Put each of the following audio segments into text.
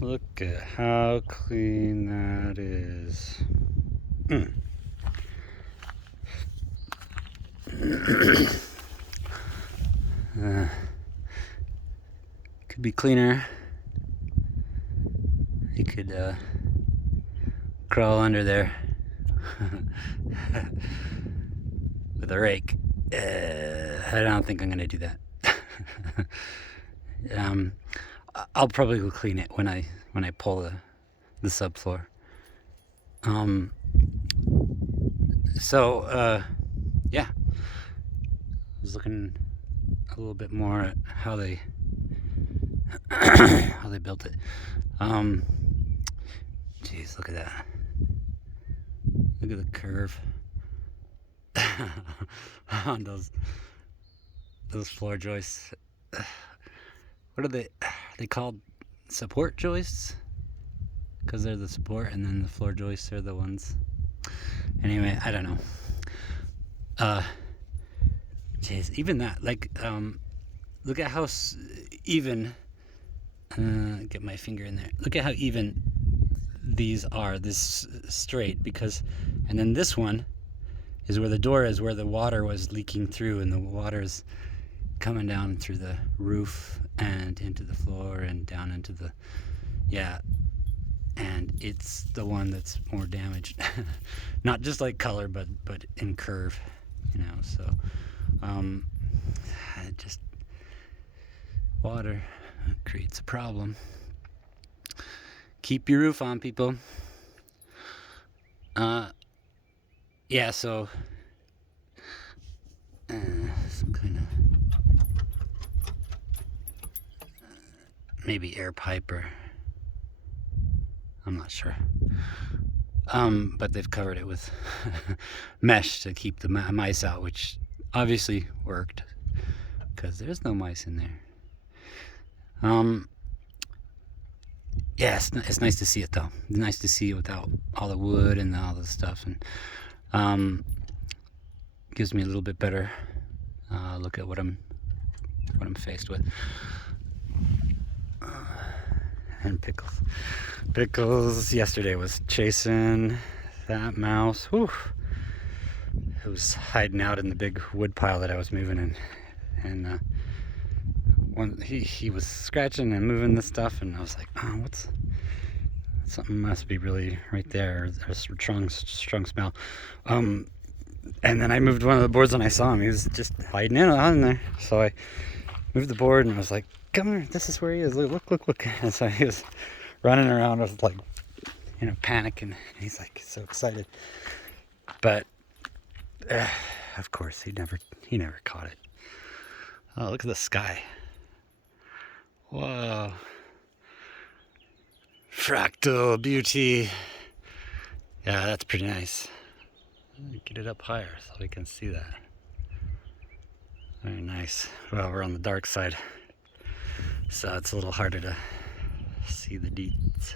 Look at how clean that is. Could be cleaner. You could crawl under there with a rake. I don't think I'm gonna do that. I'll probably go clean it when I pull the subfloor. Yeah, I was looking a little bit more at how they how they built it. Geez, look at that. Look at the curve on those floor joists. What are they? Are they called support joists? Because they're the support, and then the floor joists are the ones. Anyway, I don't know. Jeez, even that, like, look at how even. Get my finger in there. Look at how even these are. This straight, because, and then this one is where the door is, where the water was leaking through, and the water's coming down through the roof and into the floor and down into the, yeah, and it's the one that's more damaged. Not just like color, but in curve, so just water creates a problem. Keep your roof on, people. Yeah, so some kind of maybe air pipe, or I'm not sure. But they've covered it with mesh to keep the mice out, which obviously worked, because there's no mice in there. Yeah, it's nice to see it though. It's nice to see it without all the wood and all the stuff, and gives me a little bit better look at what I'm faced with. And Pickles yesterday was chasing that mouse. Whew. It was hiding out in the big wood pile that I was moving in, and he was scratching and moving the stuff, and I was like, oh, something must be really right there. There's a strong smell. And then I moved one of the boards, and I saw him. He was just hiding in there. So I moved the board, and I was like, come here, this is where he is. Look. And so he was running around with, like, panicking. And he's like so excited. But of course, he never caught it. Oh, look at the sky. Whoa. Fractal beauty. Yeah, that's pretty nice. Get it up higher so we can see that. Very nice. Well, we're on the dark side, so it's a little harder to see the deets.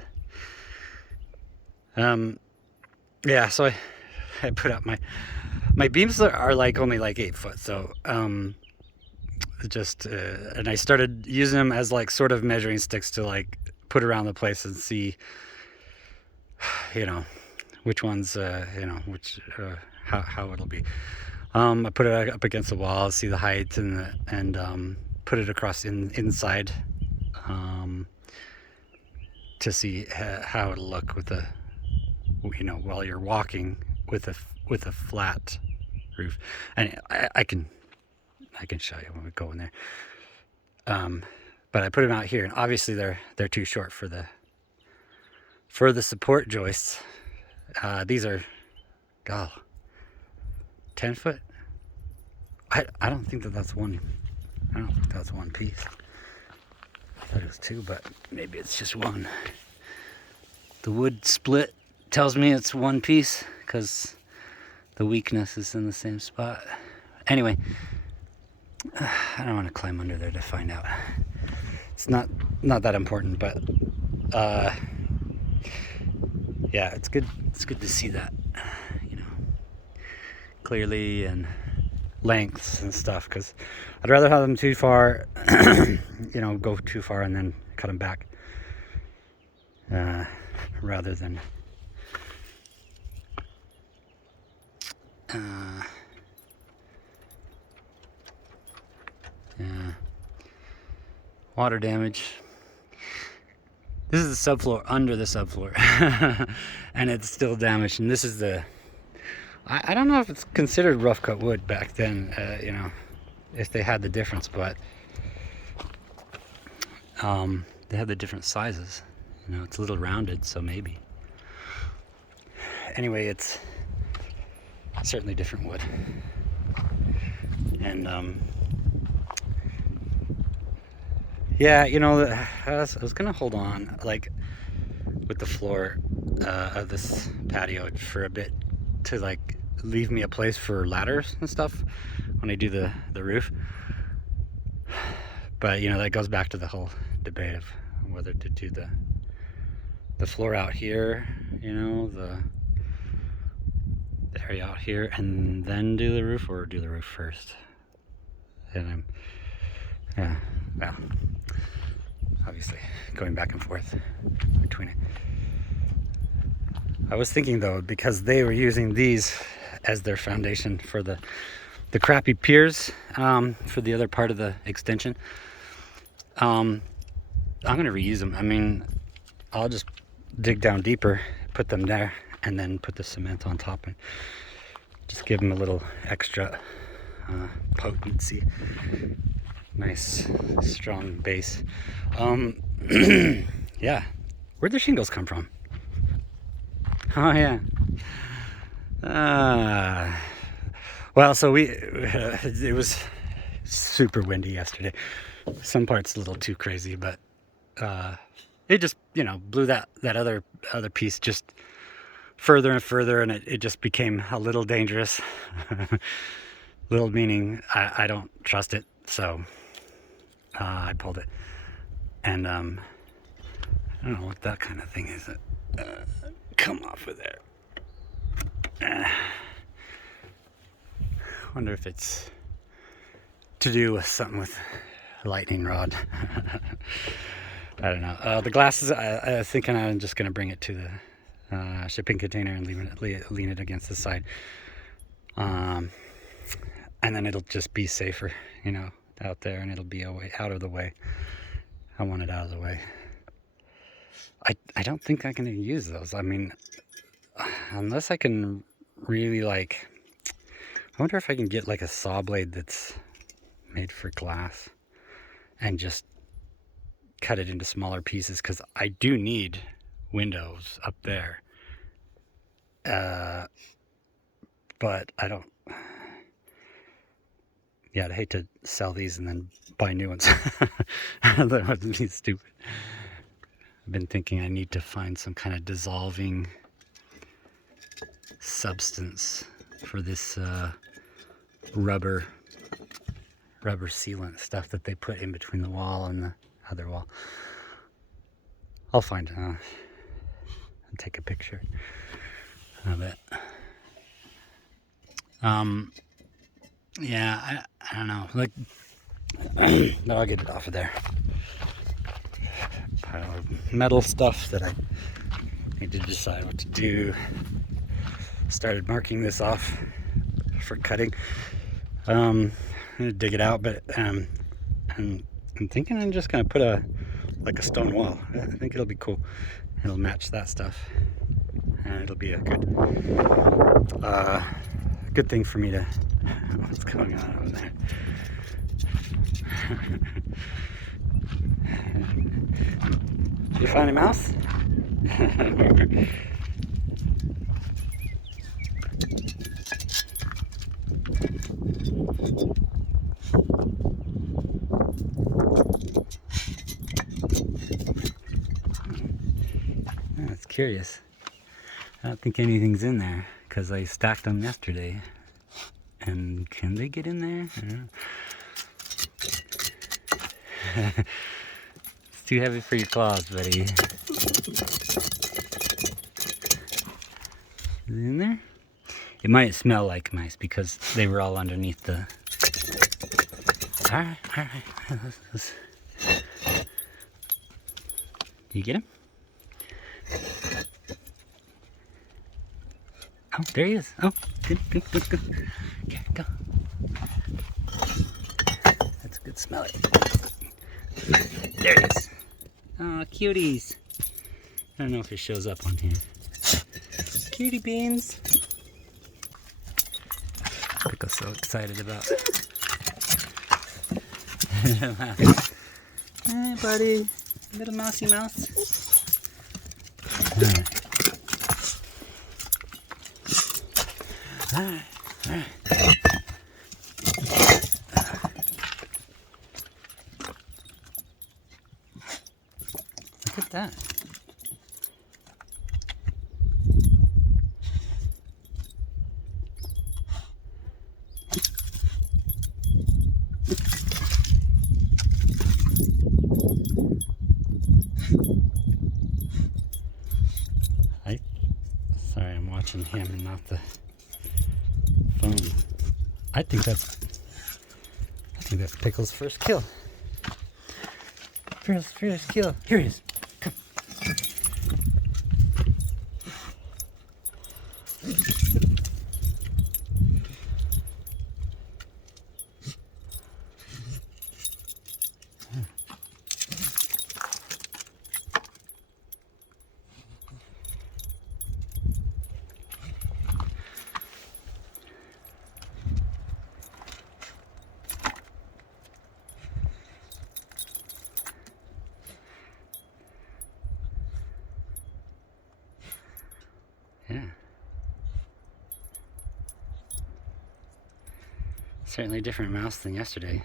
Yeah, so I put up my beams are like only like 8 foot, so and I started using them as like sort of measuring sticks to like put around the place and see, which ones, how it'll be. I put it up against the wall, see the height, and put it across inside, to see how it'll look with the, while you're walking with a flat roof. And I can show you when we go in there. But I put them out here, and obviously they're too short for the support joists. These are, 10 foot. I don't think that's one. I don't think that's one piece. I thought it was 2, but maybe it's just 1. The wood split tells me it's 1 piece because the weakness is in the same spot. Anyway, I don't want to climb under there to find out. It's not that important, but yeah, it's good to see that, clearly, and lengths and stuff, because I'd rather have them too far, go too far and then cut them back, rather than yeah. Water damage. This is the subfloor, under the subfloor, and it's still damaged. And this is the, I don't know if it's considered rough cut wood back then, if they had the difference, but they had the different sizes. It's a little rounded, so maybe. Anyway, it's certainly different wood. And yeah, I was gonna hold on, like, with the floor of this patio for a bit, to like leave me a place for ladders and stuff when I do the roof. But that goes back to the whole debate of whether to do the floor out here, the area out here, and then do the roof, or do the roof first. And well, obviously going back and forth between it. I was thinking though, because they were using these as their foundation for the crappy piers, for the other part of the extension, I'm gonna reuse them. I mean, I'll just dig down deeper, put them there, and then put the cement on top and just give them a little extra potency. Nice strong base. Yeah, where'd the shingles come from? Oh yeah. Well, so it was super windy yesterday. Some parts a little too crazy, but it just blew that other piece just further and further, and it just became a little dangerous. Little meaning I don't trust it, so I pulled it. And I don't know what that kind of thing is. Come off of there. Wonder if it's to do with something with a lightning rod. I don't know. The glasses, I think I'm just gonna bring it to the shipping container and lean it against the side, and then it'll just be safer, out there, and it'll be out of the way. I want it out of the way. I don't think I can use those. I mean, unless I can really I wonder if I can get like a saw blade that's made for glass and just cut it into smaller pieces, because I do need windows up there. But I don't. Yeah, I'd hate to sell these and then buy new ones. That would be stupid. I've been thinking I need to find some kind of dissolving substance for this rubber sealant stuff that they put in between the wall and the other wall. I'll find it and take a picture of it. Yeah, I don't know, but I'll get it off of there. Pile of metal stuff that I need to decide what to do. Started marking this off for cutting. I'm gonna dig it out, but I'm thinking I'm just gonna put a stone wall. I think it'll be cool. It'll match that stuff, and it'll be a good thing for me to. What's going on over there? Did you find a mouse? That's curious. I don't think anything's in there because I stacked them yesterday. And can they get in there? I don't know. It's too heavy for your claws, buddy. Is it in there? It might smell like mice because they were all underneath the... Alright, alright. You get him? Oh, there he is. Oh, good. Okay, go. That's a good smell. There he is. Oh, cuties. I don't know if it shows up on here. Cutie beans. Pickle's so excited about. Hey, buddy. Little mousy mouse. Alright. Alright. Look at that. Sorry, I'm watching him and not the phone. I think that's Pickles' first kill. First kill. Here he is. Come. Yeah. Certainly a different mouse than yesterday.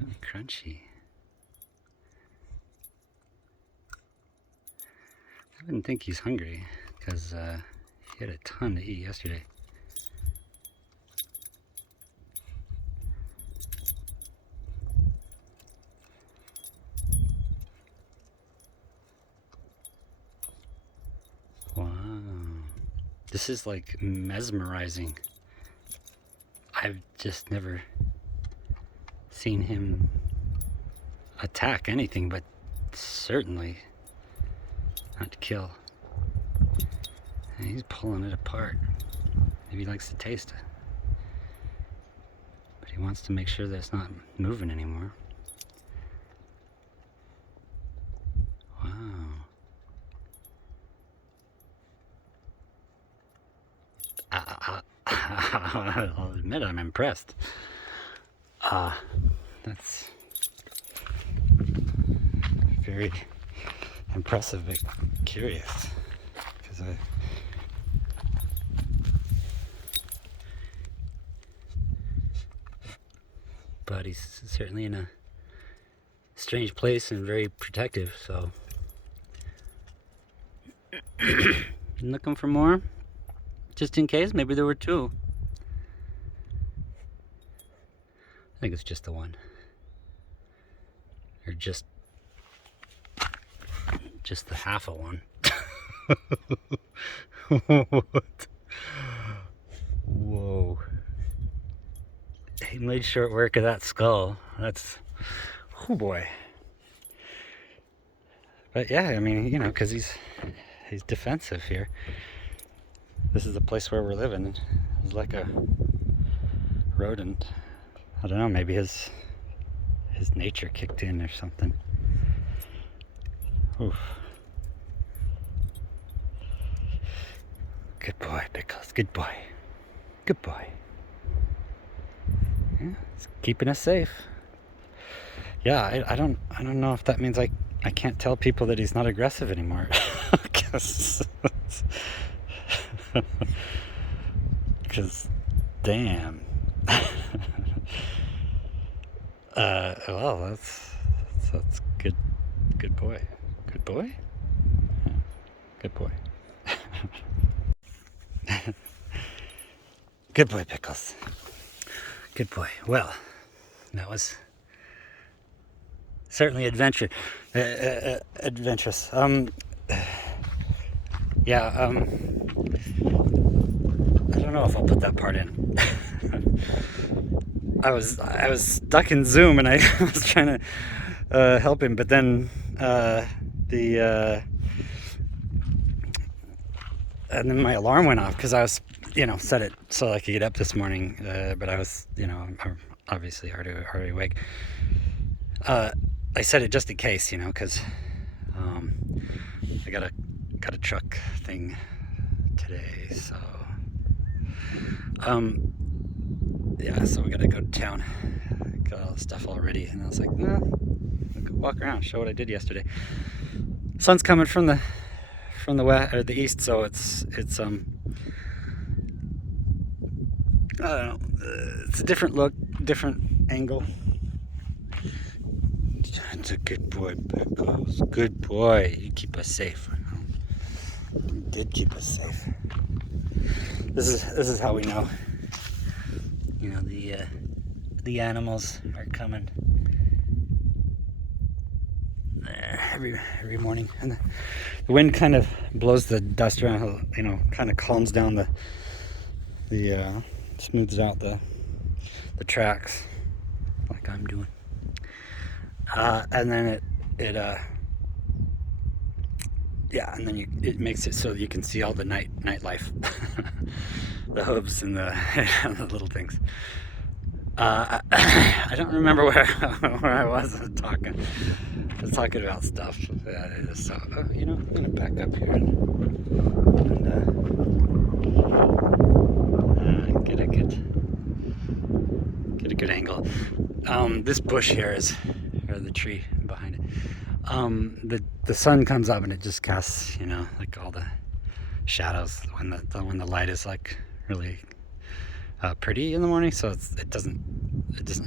Oh, crunchy. I wouldn't think he's hungry because he had a ton to eat yesterday. Wow. This is like mesmerizing. I've just never seen him attack anything, but certainly not to kill. And he's pulling it apart. Maybe he likes to taste it. But he wants to make sure that it's not moving anymore. Wow. I'll admit I'm impressed. That's very impressive but curious, because but he's certainly in a strange place and very protective, so looking for more just in case. Maybe there were two. I think it's just the one, or just the half of one. What? Whoa. He made short work of that skull. That's, oh boy. But yeah, I mean, you know, because he's defensive here. This is the place where we're living. He's like a rodent. I don't know, maybe his nature kicked in or something. Oof. Good boy, Pickles. Good boy. Good boy. Yeah, it's keeping us safe. Yeah, I don't know if that means I can't tell people that he's not aggressive anymore. Because damn. Well, that's good. Good boy. Good boy. Yeah, good boy. Good boy, Pickles. Good boy. Well, that was certainly adventurous. Yeah, I don't know if I'll put that part in. I was stuck in Zoom and I was trying to help him, but then the and then my alarm went off because I was, set it so I could get up this morning, but I was, I'm obviously already awake. I set it just in case, because I got a truck thing today, so yeah, so we gotta go to town. Got all the stuff all ready, and I was like, no, I'll go walk around, show what I did yesterday. Sun's coming from the west or the east, so it's I don't know, it's a different look, different angle. It's a good boy, Pickles. Good boy. You keep us safe. You did keep us safe. This is how we know. The animals are coming there every morning, and the wind kind of blows the dust around. Kind of calms down the smooths out the tracks, like I'm doing. And then and then it makes it so you can see all the nightlife, the hooves and the little things. I don't remember where I was talking. I was talking about stuff. So I'm gonna back up here and get a good angle. This bush here or the tree behind it. The sun comes up and it just casts, like all the shadows when the light is like really pretty in the morning, so it doesn't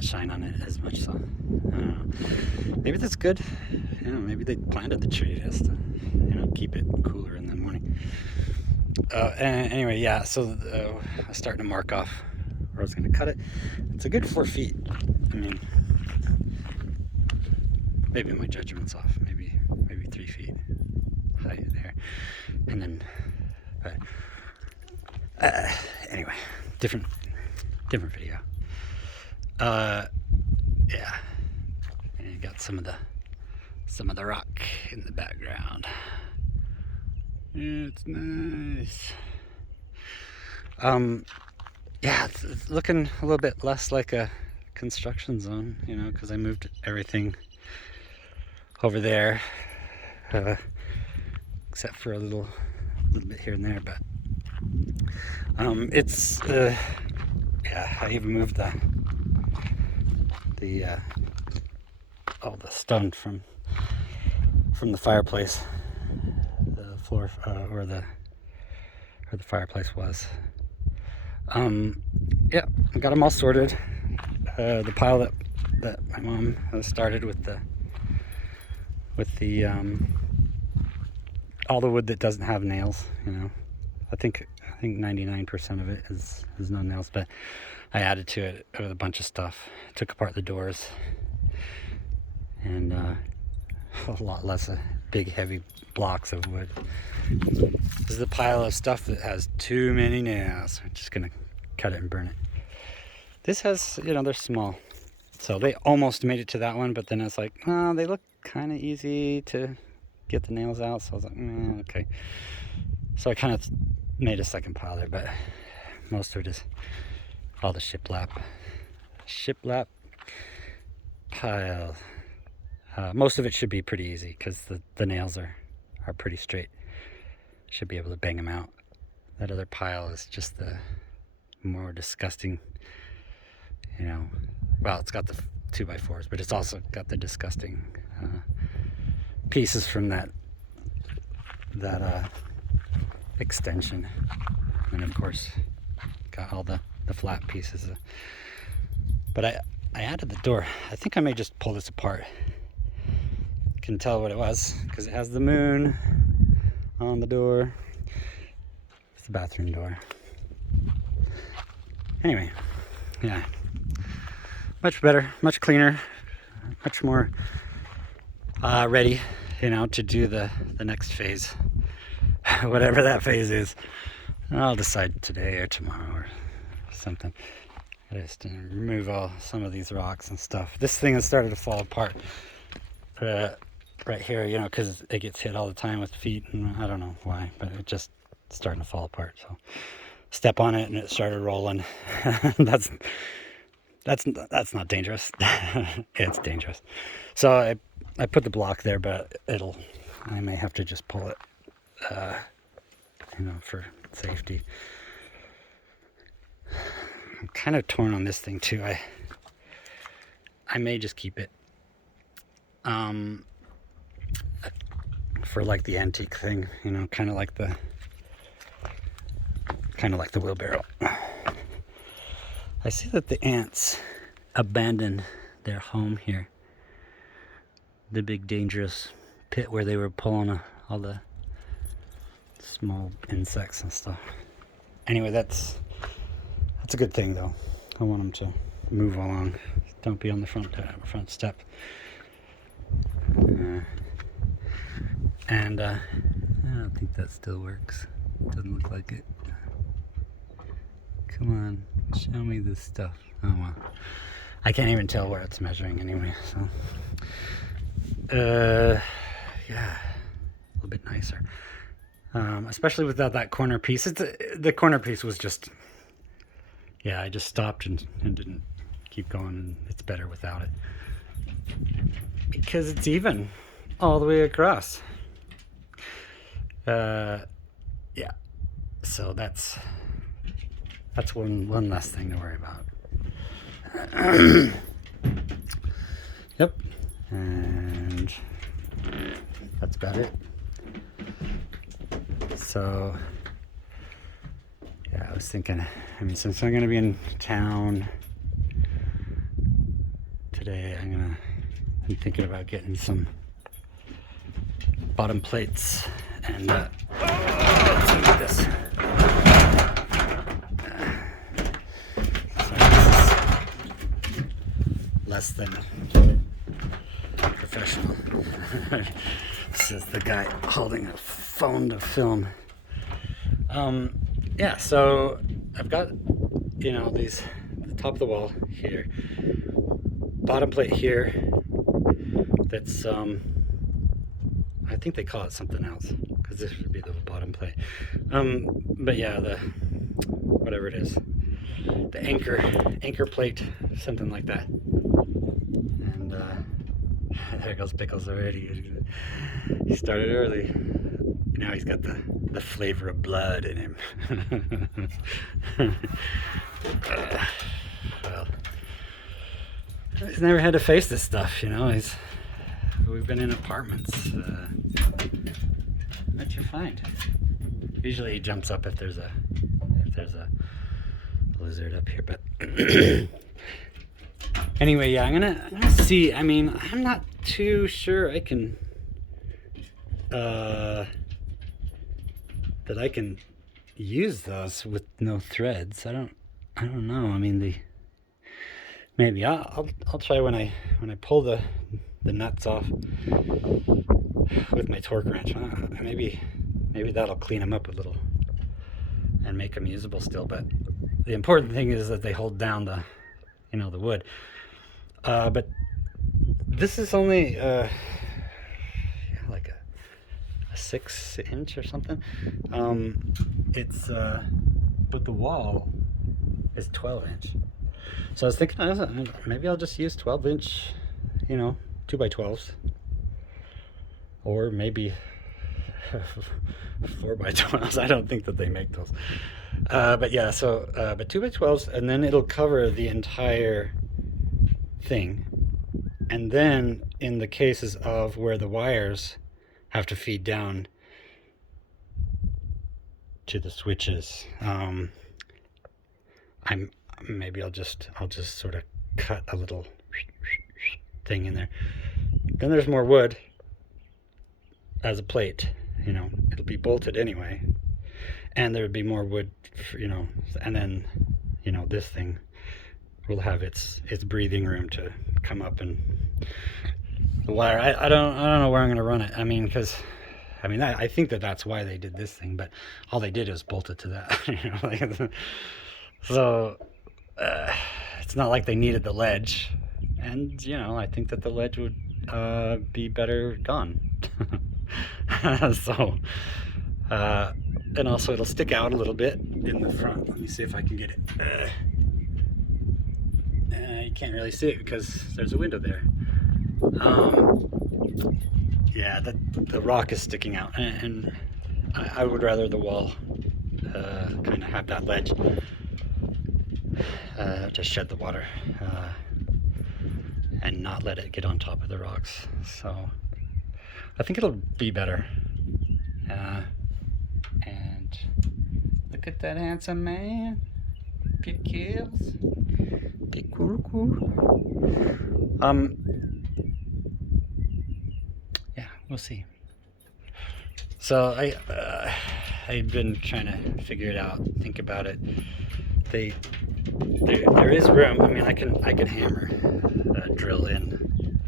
shine on it as much. So I don't know. Maybe that's good. Maybe they planted the tree just to keep it cooler in the morning. Anyway, yeah. So I was starting to mark off where I was going to cut it. It's a good 4 feet. I mean, maybe my judgment's off. Maybe 3 feet high there, and then. But anyway, different video. Yeah, and you got some of the rock in the background. It's nice. Yeah, it's looking a little bit less like a construction zone, because I moved everything over there, except for a little bit here and there. But it's yeah, I even moved all the stone from the fireplace, the floor, where the fireplace was. Yeah, I got them all sorted. The pile that my mom started with the all the wood that doesn't have nails. I think 99% of it is no nails, but I added to it with a bunch of stuff. Took apart the doors, and a lot less big heavy blocks of wood. This is a pile of stuff that has too many nails. I'm just gonna cut it and burn it. This has, they're small, so they almost made it to that one, but then it's like, oh, they look kind of easy to get the nails out, so I was like, okay. So I kind of made a second pile there, but most of it is all the shiplap pile. Most of it should be pretty easy because the nails are pretty straight. Should be able to bang them out. That other pile is just the more disgusting, well, it's got the 2x4s, but it's also got the disgusting pieces from that extension, and of course got all the flat pieces. But I added the door. I think I may just pull this apart. Can tell what it was because it has the moon on the door. It's the bathroom door. Anyway, yeah, much better, much cleaner, much more ready, to do the next phase. whatever that phase is. I'll decide today or tomorrow or something. I just remove some of these rocks and stuff. This thing has started to fall apart right here, because it gets hit all the time with feet, and I don't know why, but it just starting to fall apart. So step on it and it started rolling. that's not dangerous. It's dangerous. So I put the block there, but I may have to just pull it, for safety. I'm kind of torn on this thing too. I may just keep it for like the antique thing, kind of like the wheelbarrow. I see that the ants abandoned their home here, the big dangerous pit where they were pulling all the small insects and stuff. Anyway, that's a good thing though. I want them to move along. Don't be on the front step. And I don't think that still works. Doesn't look like it. Come on, show me this stuff. Oh well. I can't even tell where it's measuring anyway, so yeah, a little bit nicer. Especially without that corner piece. The corner piece was just, yeah, I just stopped and didn't keep going, and it's better without it. Because it's even all the way across. Yeah. So that's one less thing to worry about. Yep. And that's about it. So yeah, I was thinking, since I'm gonna be in town today, I'm thinking about getting some bottom plates and let's do this. So this is less than professional. This is the guy holding a phone to film. Yeah, so I've got, these, the top of the wall here, bottom plate here, that's, I think they call it something else, because this would be the bottom plate. But yeah, whatever it is, the anchor plate, something like that. And there goes Pickles already. He started early. Now he's got the flavor of blood in him. Well, he's never had to face this stuff, we've been in apartments. But you're fine. Usually he jumps up if there's a lizard up here, but anyway, yeah, I'm gonna see. I'm not too sure I can that I can use those with no threads. I don't know. Maybe I'll try when I pull the nuts off with my torque wrench. Maybe that'll clean them up a little and make them usable still. But the important thing is that they hold down the wood. But this is only like a 6-inch or something. It's but the wall is 12-inch. So I was thinking, maybe I'll just use 12-inch, 2x12s, or maybe 4x12s. I don't think that they make those. But yeah, so but 2x12s, and then it'll cover the entire thing. And then in the cases of where the wires have to feed down to the switches, maybe I'll just sort of cut a little thing in there. Then there's more wood as a plate, it'll be bolted anyway, and there would be more wood, and then this thing will have its breathing room to come up, and the wire, I don't know where I'm going to run it. Because I mean, I think that that's why they did this thing, but all they did was bolt it to that. You know, like, so it's not like they needed the ledge, and you know, I think that the ledge would be better gone. So, and also it'll stick out a little bit in the front. Let me see if I can get it. You can't really see it because there's a window there. Yeah, the rock is sticking out, and I would rather the wall kind of have that ledge to shed the water and not let it get on top of the rocks. So I think it'll be better. And look at that handsome man, Pickles. Pickles. Yeah, we'll see. So I've been trying to figure it out, think about it. There is room. I mean, I can hammer, drill in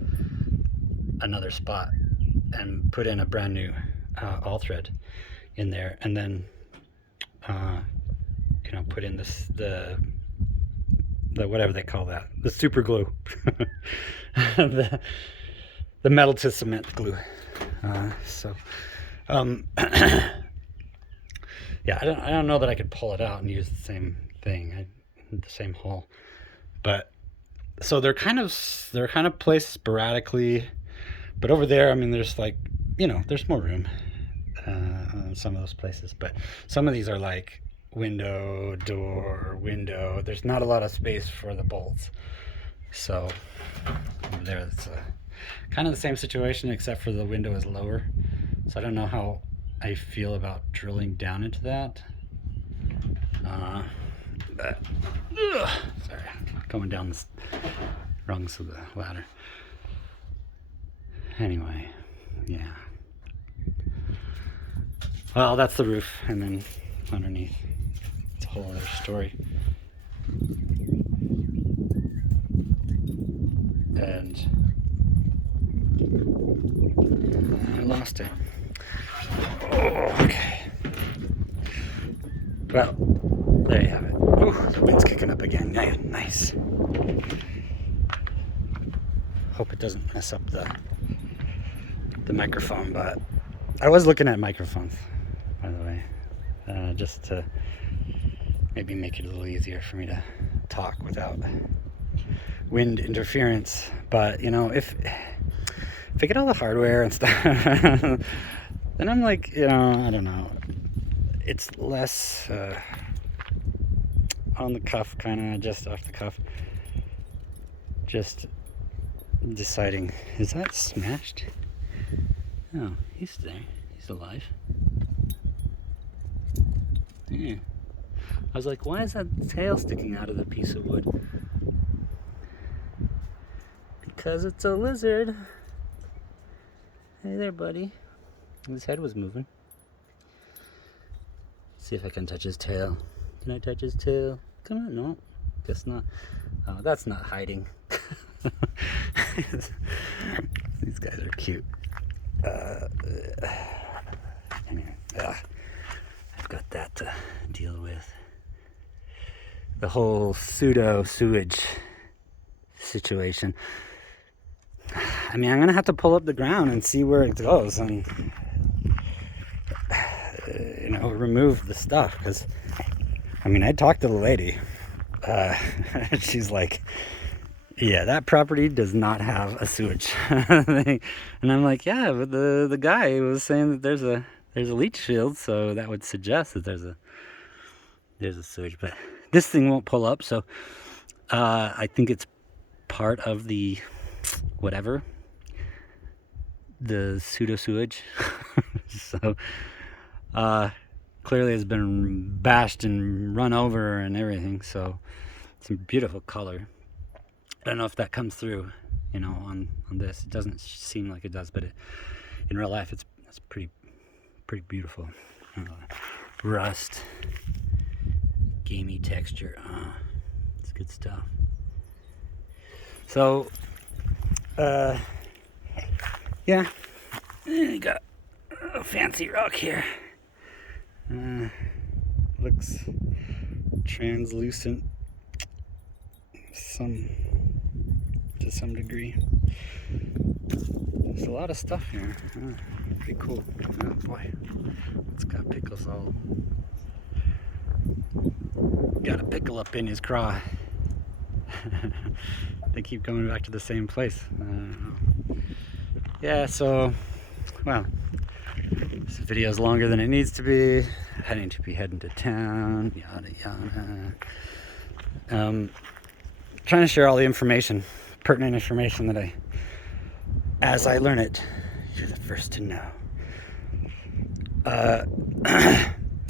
another spot, and put in a brand new all thread in there, and then you know, put in the whatever they call that, the super glue, the metal to cement glue. Yeah, I don't know that I could pull it out and use the same thing, the same hole. But so they're kind of placed sporadically. But over there, I mean, there's like, you know, there's more room in some of those places. But some of these are like window, door, window. There's not a lot of space for the bolts. So over there, it's kind of the same situation, except for the window is lower. So I don't know how I feel about drilling down into that. Sorry, going down the rungs of the ladder. Anyway, yeah. Well, that's the roof, and then underneath, it's a whole other story. And I lost it. Oh, okay. Well, there you have it. Ooh, the wind's kicking up again. Yeah, nice. Hope it doesn't mess up the microphone, but I was looking at microphones, by the way, just to maybe make it a little easier for me to talk without wind interference. But you know, if I get all the hardware and stuff, then I'm like, you know, I don't know, it's less on the cuff, kind of just off the cuff, just deciding, is that smashed? Oh, he's there. He's alive. Yeah. I was like, why is that tail sticking out of the piece of wood? Because it's a lizard. Hey there, buddy. His head was moving. See if I can touch his tail. Can I touch his tail? Come on, no. Guess not. Oh, that's not hiding. These guys are cute. Anyway, I've got that to deal with. The whole pseudo sewage situation. I mean, I'm gonna have to pull up the ground and see where it goes, and you know, remove the stuff. Because I mean, I talked to the lady. She's like, yeah, that property does not have a sewage thing. And I'm like, yeah, but the guy was saying that there's a leach field, so that would suggest that there's a sewage. But this thing won't pull up, so I think it's part of the whatever, the pseudo sewage. So clearly it's been bashed and run over and everything. So it's a beautiful color. I don't know if that comes through, you know, on this. It doesn't seem like it does, but in real life, it's pretty beautiful. Rust, gamey texture. It's good stuff. So, yeah, I got a fancy rock here. Looks translucent to some degree. There's a lot of stuff here. Pretty cool. Oh boy, it's got pickles all. Got a pickle up in his craw. They keep going back to the same place. Yeah, so, well, this video is longer than it needs to be. Heading to town, yada yada. Trying to share all the information, pertinent information that as I learn it, you're the first to know.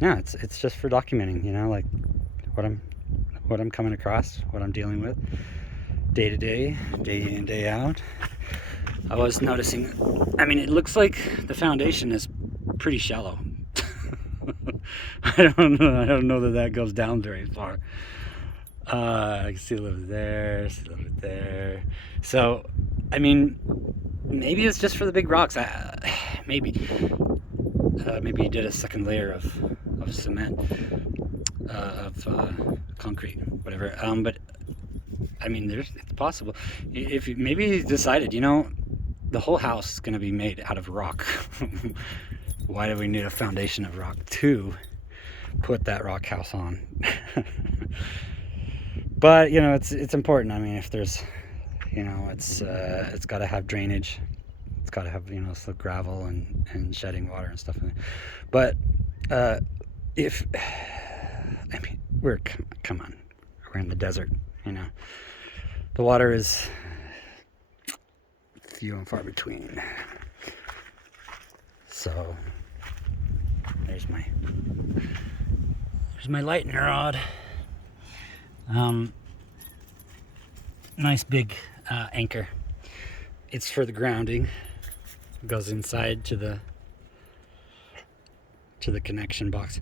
Yeah, it's just for documenting, you know, like what I'm coming across, what I'm dealing with, day to day, day in, day out. I was noticing, I mean, it looks like the foundation is pretty shallow. I don't know that goes down very far. I can see a little bit there, see a little bit there. So, I mean, maybe it's just for the big rocks. Maybe you did a second layer of cement, of concrete, whatever. But I mean, it's possible. If maybe you decided, you know, the whole house is going to be made out of rock. Why do we need a foundation of rock to put that rock house on? But you know, it's important. I mean, if there's, you know, it's got to have drainage. It's got to have, you know, so gravel and shedding water and stuff. But if, I mean, come on, we're in the desert, you know. The water is few and far between. So there's my lightning rod. Nice big anchor. It's for the grounding. It goes inside to the connection box.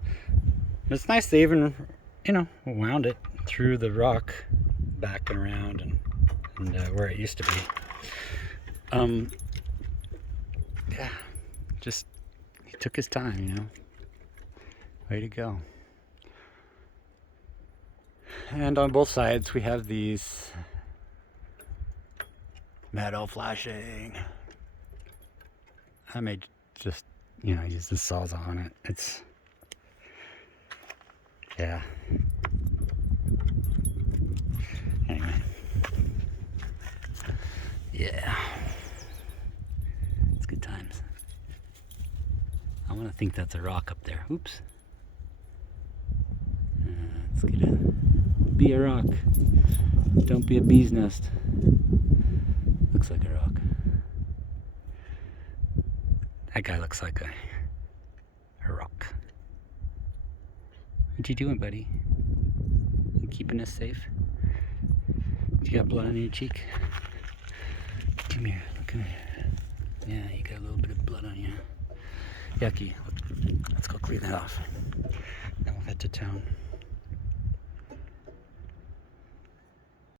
But it's nice they even, you know, wound it through the rock back and around and where it used to be. Yeah, just he took his time, you know. Way to go. And on both sides we have these metal flashing. I may just, you know, use the Sawzall on it. It's, yeah. Anyway. Yeah. It's good times. I want to think that's a rock up there. Oops. It's gonna be a rock. Don't be a bee's nest. Looks like a rock. That guy looks like a rock. What you doing, buddy? You keeping us safe? You got blood on your cheek? Come here, come here. Yeah, you got a little bit of blood on you. Yucky. Let's go clean that off. Then we'll head to town.